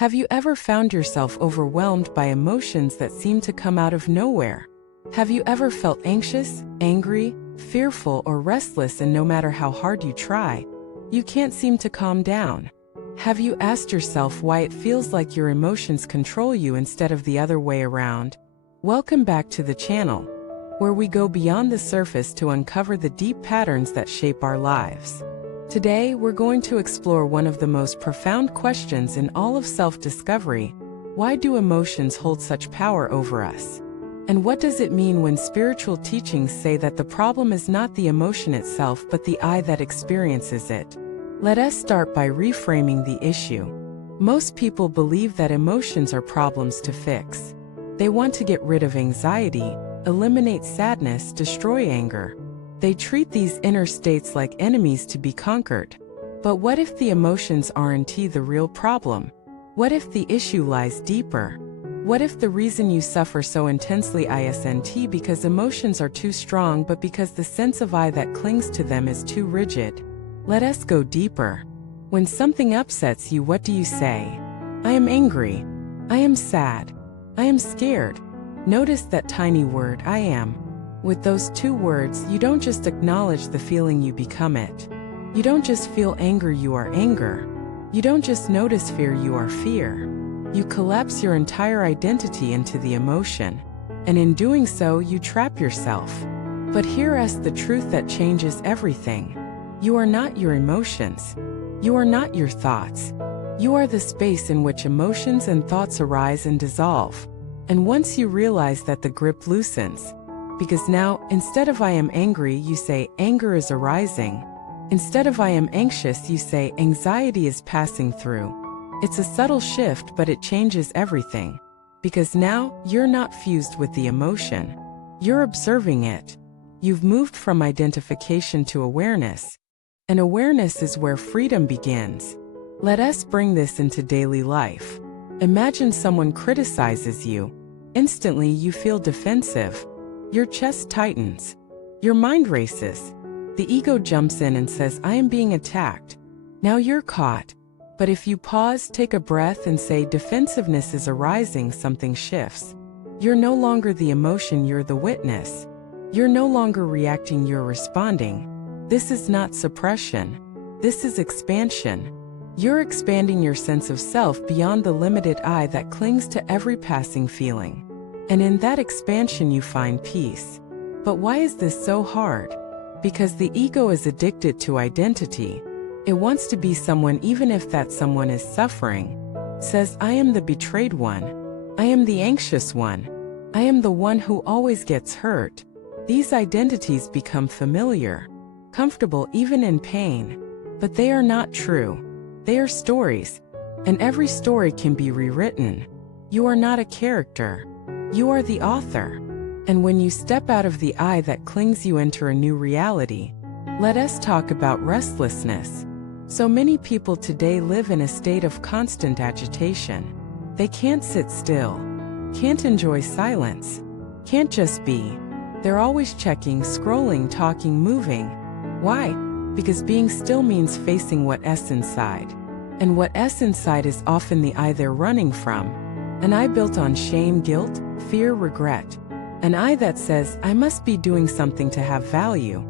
Have you ever found yourself overwhelmed by emotions that seem to come out of nowhere? Have you ever felt anxious, angry, fearful, or restless, and no matter how hard you try, you can't seem to calm down? Have you asked yourself why it feels like your emotions control you instead of the other way around? Welcome back to the channel, where we go beyond the surface to uncover the deep patterns that shape our lives. Today, we're going to explore one of the most profound questions in all of self-discovery: why do emotions hold such power over us? And what does it mean when spiritual teachings say that the problem is not the emotion itself but the I that experiences it? Let us start by reframing the issue. Most people believe that emotions are problems to fix. They want to get rid of anxiety, eliminate sadness, destroy anger. They treat these inner states like enemies to be conquered. But what if the emotions aren't the real problem? What if the issue lies deeper? What if the reason you suffer so intensely isn't because emotions are too strong but because the sense of I that clings to them is too rigid? Let us go deeper. When something upsets you, what do you say? I am angry. I am sad. I am scared. Notice that tiny word, I am. With those two words, you don't just acknowledge the feeling, you become it. You don't just feel anger, you are anger. You don't just notice fear, you are fear. You collapse your entire identity into the emotion. And in doing so, you trap yourself. But hear us the truth that changes everything. You are not your emotions. You are not your thoughts. You are the space in which emotions and thoughts arise and dissolve. And once you realize that, the grip loosens. Because now, instead of I am angry, you say anger is arising. Instead of I am anxious, you say anxiety is passing through. It's a subtle shift, but it changes everything. Because now, you're not fused with the emotion. You're observing it. You've moved from identification to awareness. And awareness is where freedom begins. Let us bring this into daily life. Imagine someone criticizes you. Instantly, you feel defensive. Your chest tightens. Your mind races. The ego jumps in and says, I am being attacked. Now you're caught. But if you pause, take a breath, and say defensiveness is arising, something shifts. You're no longer the emotion, you're the witness. You're no longer reacting, you're responding. This is not suppression. This is expansion. You're expanding your sense of self beyond the limited I that clings to every passing feeling. And in that expansion you find peace. But why is this so hard? Because the ego is addicted to identity. It wants to be someone even if that someone is suffering. It says, I am the betrayed one. I am the anxious one. I am the one who always gets hurt. These identities become familiar, comfortable even in pain. But they are not true. They are stories. And every story can be rewritten. You are not a character. You are the author. And when you step out of the I that clings, you enter a new reality. Let us talk about restlessness. So many people today live in a state of constant agitation. They can't sit still, can't enjoy silence, can't just be. They're always checking, scrolling, talking, moving. Why? Because being still means facing what's inside. And what's inside is often the I they're running from. An I built on shame, guilt, fear, regret. An I that says, I must be doing something to have value.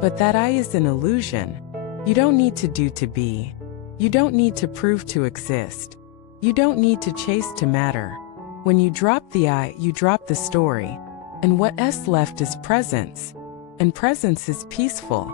But that I is an illusion. You don't need to do to be. You don't need to prove to exist. You don't need to chase to matter. When you drop the I, you drop the story. And what's left is presence. And presence is peaceful.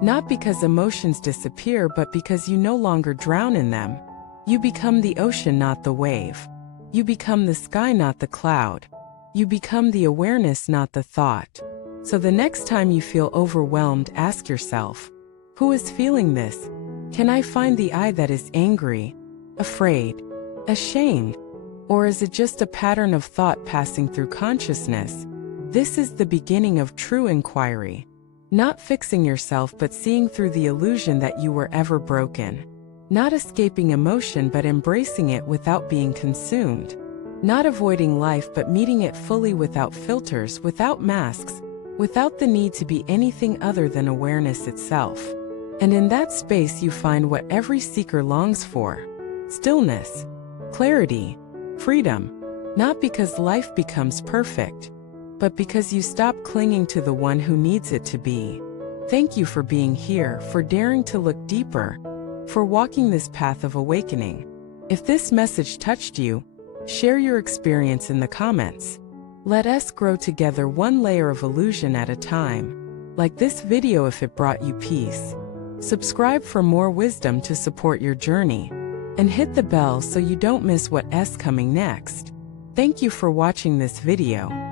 Not because emotions disappear, but because you no longer drown in them. You become the ocean, not the wave. You become the sky, not the cloud. You become the awareness, not the thought. So the next time you feel overwhelmed, ask yourself, who is feeling this? Can I find the I that is angry, afraid, ashamed? Or is it just a pattern of thought passing through consciousness? This is the beginning of true inquiry. Not fixing yourself, but seeing through the illusion that you were ever broken. Not escaping emotion, but embracing it without being consumed. Not avoiding life, but meeting it fully, without filters, without masks, without the need to be anything other than awareness itself. And in that space you find what every seeker longs for: stillness. clarity, freedom. Not because life becomes perfect, but because you stop clinging to the one who needs it to be. Thank you for being here, for daring to look deeper, for walking this path of awakening. If this message touched you, share your experience in the comments. Let us grow together one layer of illusion at a time. Like this video if it brought you peace. Subscribe for more wisdom to support your journey. And hit the bell so you don't miss what's coming next. Thank you for watching this video.